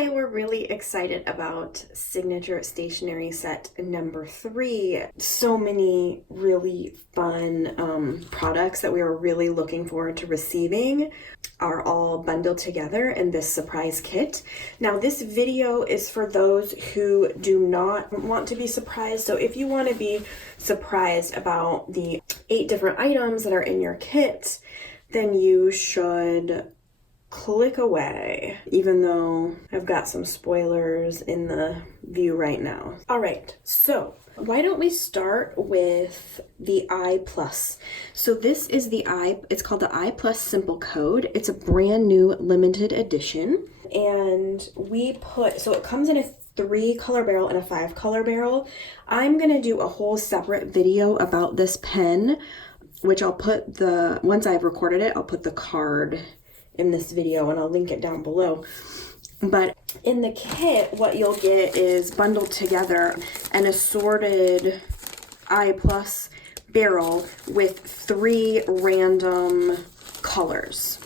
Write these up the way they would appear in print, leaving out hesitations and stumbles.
Hi, we're really excited about Signature Stationery Set number 3. So many really fun products that we are really looking forward to receiving are all bundled together in this surprise kit. Now this video is for those who do not want to be surprised. So if you want to be surprised about the 8 different items that are in your kit, then you should click away, even though I've got some spoilers in the view right now. All right, so why don't we start with the I+. So this is the it's called the I+ Simple Code. It's a brand new limited edition. And so it comes in a 3 color barrel and a 5 color barrel. I'm gonna do a whole separate video about this pen, which I'll put once I've recorded it, I'll put the card in this video and I'll link it down below. But in the kit, what you'll get is bundled together an assorted I+ barrel with 3 random colors.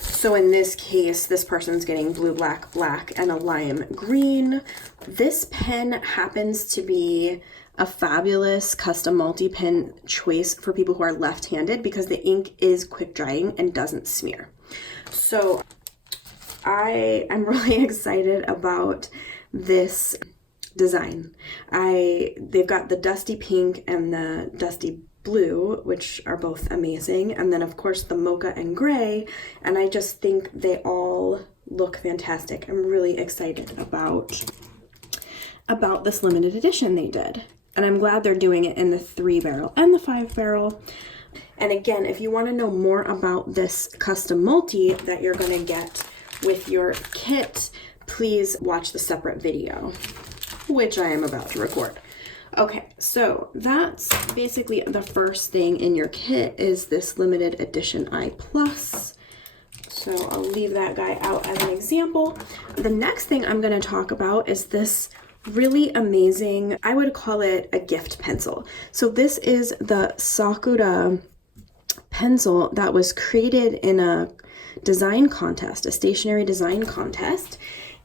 So in this case, this person's getting blue, black, black, and a lime green. This pen happens to be a fabulous custom multi-pen choice for people who are left-handed because the ink is quick drying and doesn't smear. So I am really excited about this design. They've got the dusty pink and the dusty blue, which are both amazing, and then of course the mocha and gray, and I just think they all look fantastic. I'm really excited about this limited edition they did. And I'm glad they're doing it in the 3 barrel and the 5 barrel. And again, if you want to know more about this custom multi that you're going to get with your kit, please watch the separate video, which I am about to record. Okay, so that's basically the first thing in your kit is this limited edition I+. So I'll leave that guy out as an example. The next thing I'm going to talk about is this really amazing, I would call it a gift pencil. So this is the Sakura pencil that was created in a design contest, a stationery design contest.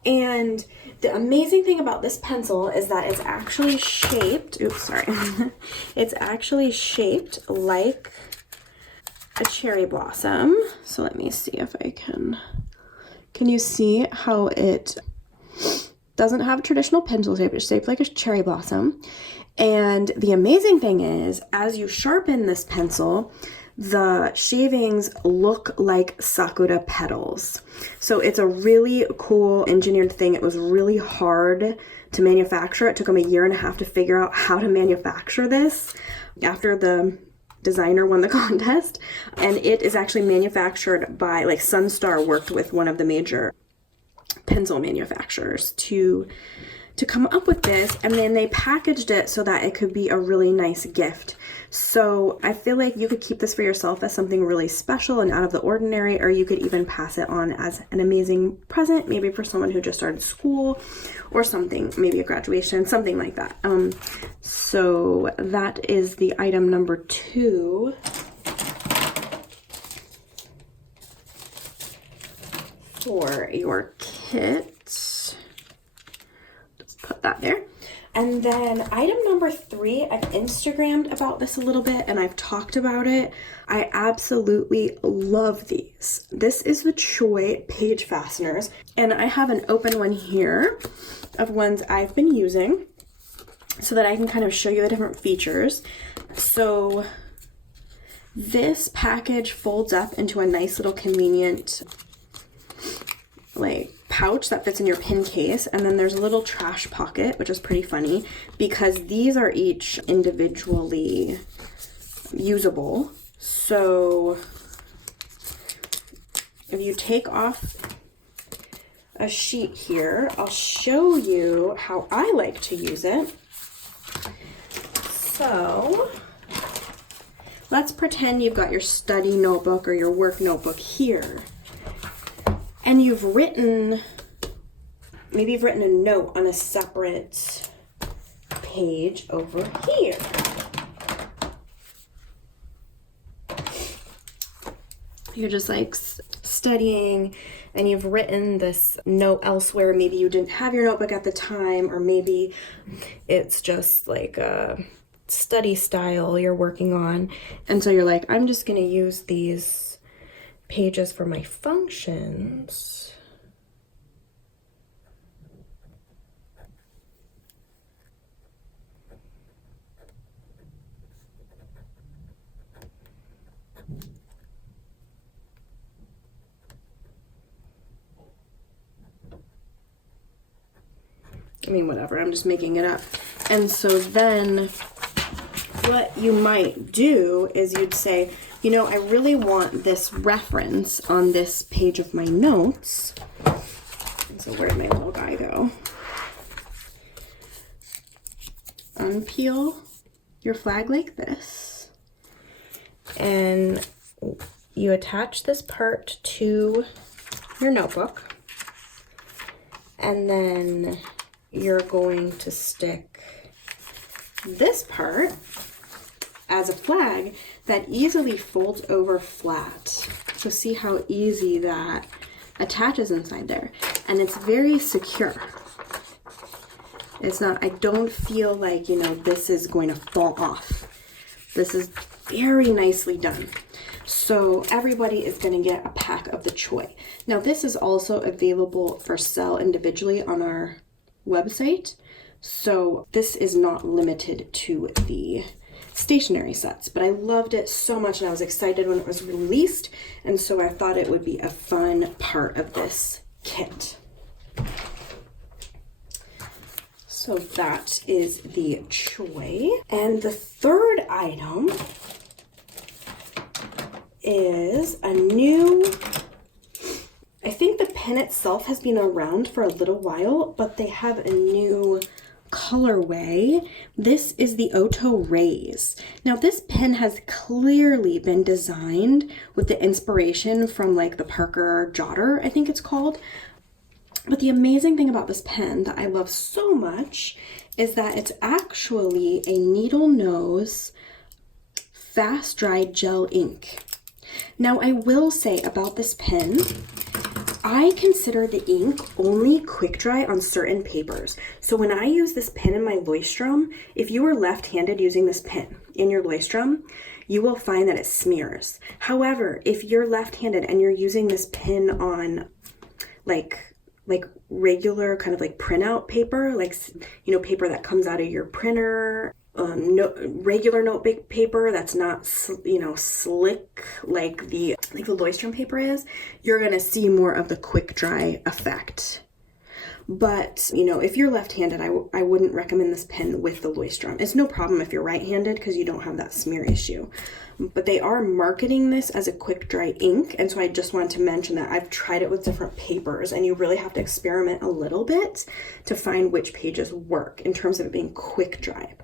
And the amazing thing about this pencil is that it's actually shaped, it's actually shaped like a cherry blossom. So let me see if I can you see how it doesn't have a traditional pencil shape, it's shaped like a cherry blossom. And the amazing thing is, as you sharpen this pencil, the shavings look like sakura petals. So it's a really cool engineered thing. It was really hard to manufacture. It took them 1.5 years to figure out how to manufacture this after the designer won the contest. And it is actually manufactured by, like, Sunstar worked with one of the major pencil manufacturers to come up with this, and then they packaged it so that it could be a really nice gift. So I feel like you could keep this for yourself as something really special and out of the ordinary, or you could even pass it on as an amazing present, maybe for someone who just started school or something, maybe a graduation, something like that. So that is the item number 2. For your kit. Just put that there. And then item number 3, I've Instagrammed about this a little bit and I've talked about it. I absolutely love these. This is the Choi Page Fasteners, and I have an open one here of ones I've been using so that I can kind of show you the different features. So this package folds up into a nice little convenient like pouch that fits in your pin case, and then there's a little trash pocket, which is pretty funny because these are each individually usable. So if you take off a sheet here, I'll show you how I like to use it. So let's pretend you've got your study notebook or your work notebook here. And maybe you've written a note on a separate page over here. You just like studying and you've written this note elsewhere. Maybe you didn't have your notebook at the time, or maybe it's just like a study style you're working on. And so you're like, I'm just going to use these pages for my functions. I mean, whatever, I'm just making it up. And so then what you might do is you'd say, you know, I really want this reference on this page of my notes. And so where'd my little guy go? Unpeel your flag like this. And you attach this part to your notebook. And then you're going to stick this part as a flag that easily folds over flat. So see how easy that attaches inside there. And it's very secure. It's not, I don't feel like, you know, this is going to fall off. This is very nicely done. So everybody is going to get a pack of the Choi. Now this is also available for sale individually on our website, so this is not limited to the stationery sets, but I loved it so much and I was excited when it was released, and so I thought it would be a fun part of this kit. So that is the Choi. And the third item is a new, I think the pen itself has been around for a little while, but they have a new colorway. This is the Ohto Raise. Now this pen has clearly been designed with the inspiration from like the Parker Jotter, I think it's called. But the amazing thing about this pen that I love so much is that it's actually a needle nose fast dry gel ink. Now I will say about this pen, I consider the ink only quick dry on certain papers. So when I use this pen in my Leuchtturm, if you are left-handed using this pen in your Leuchtturm, you will find that it smears. However, if you're left-handed and you're using this pen on like regular kind of like printout paper, like, you know, paper that comes out of your printer, regular notebook paper that's not, you know, slick like the Leuchtturm paper is, you're gonna see more of the quick dry effect. But, you know, if you're left-handed, I wouldn't recommend this pen with the Leuchtturm. It's no problem if you're right-handed because you don't have that smear issue. But they are marketing this as a quick dry ink, and so I just wanted to mention that I've tried it with different papers, and you really have to experiment a little bit to find which pages work in terms of it being quick dry.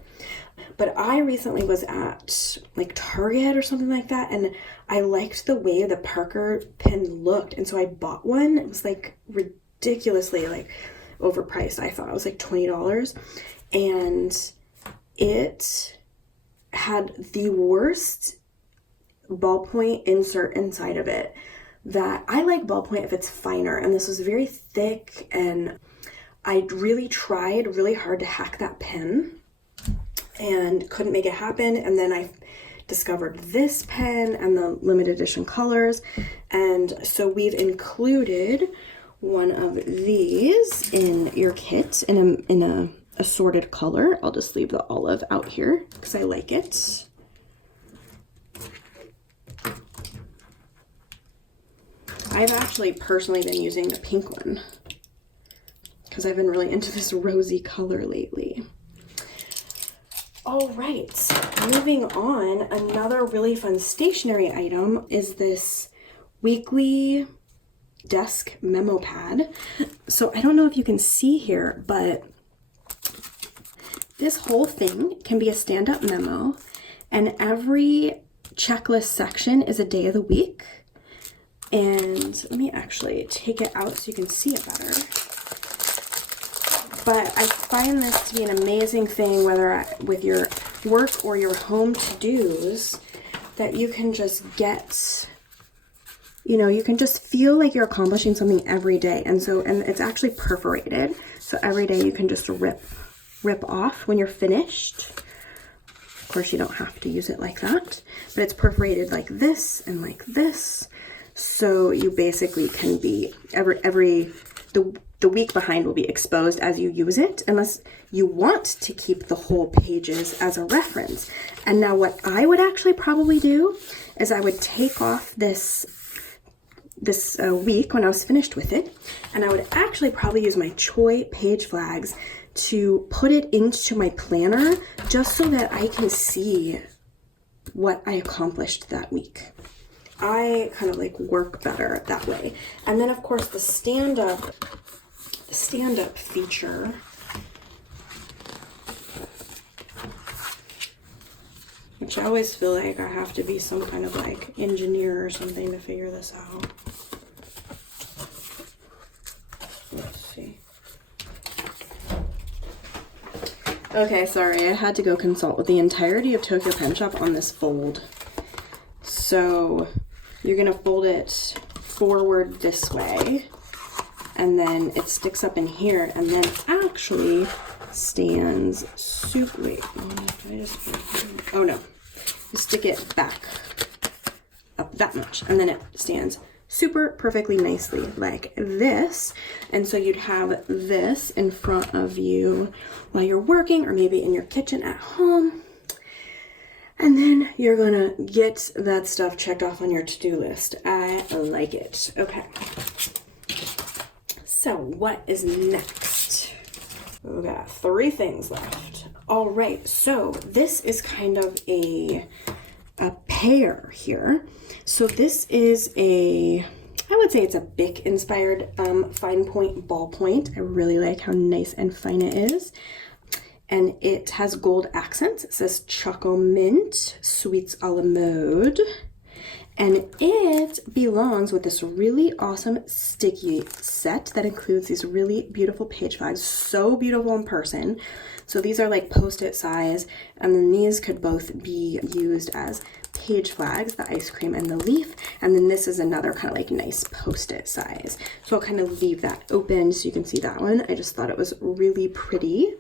But I recently was at like Target or something like that, and I liked the way the Parker pen looked, and so I bought one. It was like ridiculously like overpriced. I thought it was like $20, and it had the worst ballpoint insert inside of it. That I like ballpoint if it's finer, and this was very thick, and I really tried really hard to hack that pen and couldn't make it happen. And then I discovered this pen and the limited edition colors, and so we've included one of these in your kit in a assorted color. I'll just leave the olive out here because I like it. I've actually personally been using the pink one because I've been really into this rosy color lately. All right, moving on, another really fun stationery item is this weekly desk memo pad. So I don't know if you can see here, but this whole thing can be a stand-up memo, and every checklist section is a day of the week. And let me actually take it out so you can see it better. But I find this to be an amazing thing, whether with your work or your home to-dos, that you can just get, you know, you can just feel like you're accomplishing something every day. And it's actually perforated. So every day you can just rip off when you're finished. Of course, you don't have to use it like that, but it's perforated like this and like this. So you basically can be the week behind will be exposed as you use it, unless you want to keep the whole pages as a reference. And now what I would actually probably do is I would take off this week when I was finished with it, and I would actually probably use my Choi page flags to put it into my planner just so that I can see what I accomplished that week. I kind of like work better that way. And then of course the stand-up feature, which I always feel like I have to be some kind of like engineer or something to figure this out. Let's see. Okay, sorry, I had to go consult with the entirety of Tokyo Pen Shop on this fold. So you're gonna fold it forward this way, and then it sticks up in here, and then actually stands super, wait, did I just, oh no, you stick it back up that much, and then it stands super perfectly nicely like this. And so you'd have this in front of you while you're working, or maybe in your kitchen at home. And then you're gonna get that stuff checked off on your to-do list. I like it. Okay. So what is next? We've got 3 things left. All right, so this is kind of a pair here. So this is I would say it's a Bic inspired fine point ballpoint. I really like how nice and fine it is. And it has gold accents. It says Choco Mint, Sweets a la Mode. And it belongs with this really awesome sticky set that includes these really beautiful page flags. So beautiful in person. So these are like Post-it size, and then these could both be used as page flags, the ice cream and the leaf. And then this is another kind of like nice Post-it size. So I'll kind of leave that open so you can see that one. I just thought it was really pretty.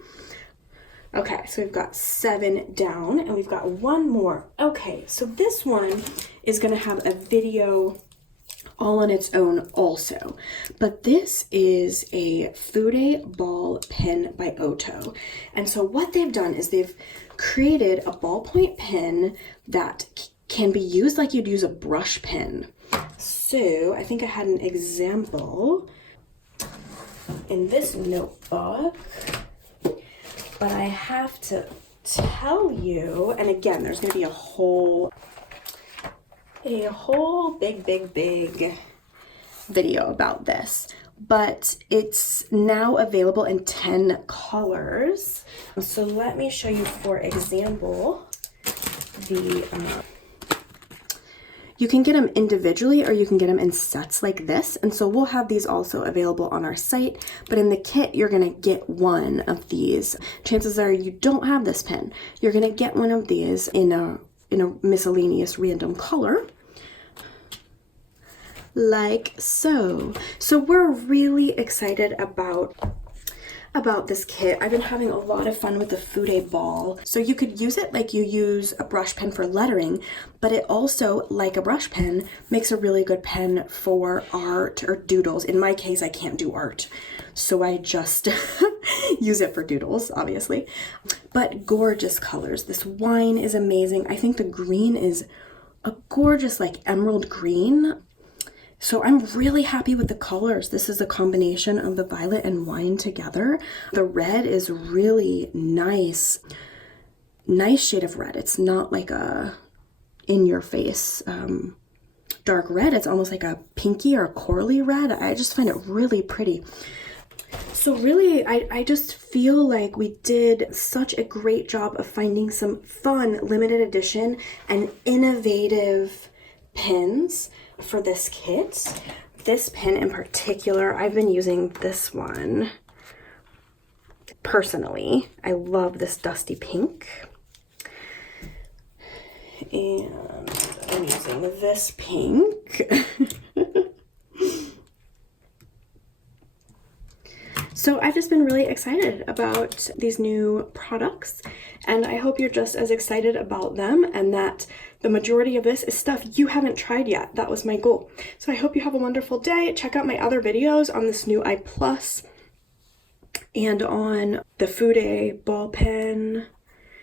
Okay, so we've got 7 down, and we've got 1 more. Okay, so this one is gonna have a video all on its own also. But this is a Fude ball pen by Ohto. And so what they've done is they've created a ballpoint pen that can be used like you'd use a brush pen. So I think I had an example in this notebook. But I have to tell you, and again, there's going to be a whole big video about this, but it's now available in 10 colors. So let me show you, for example, you can get them individually, or you can get them in sets like this. And so we'll have these also available on our site, but in the kit, you're gonna get 1 of these. Chances are you don't have this pen. You're gonna get 1 of these in a miscellaneous random color, like so. So we're really excited about this kit. I've been having a lot of fun with the Fude ball. So you could use it like you use a brush pen for lettering, but it also, like a brush pen, makes a really good pen for art or doodles. In my case, I can't do art, so I just use it for doodles, obviously. But gorgeous colors. This wine is amazing. I think the green is a gorgeous like emerald green. So I'm really happy with the colors. This is a combination of the violet and wine together. The red is really nice shade of red. It's not like a in-your-face dark red. It's almost like a pinky or a corally red. I just find it really pretty. So really, I just feel like we did such a great job of finding some fun, limited edition, and innovative pens for this kit. This pen in particular, I've been using this one personally. I love this dusty pink. And I'm using this pink. So I've just been really excited about these new products, and I hope you're just as excited about them and that the majority of this is stuff you haven't tried yet. That was my goal. So I hope you have a wonderful day. Check out my other videos on this new I Plus and on the Fude ball pen.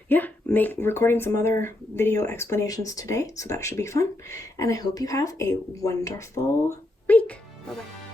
Yeah, recording some other video explanations today, so that should be fun. And I hope you have a wonderful week. Bye-bye.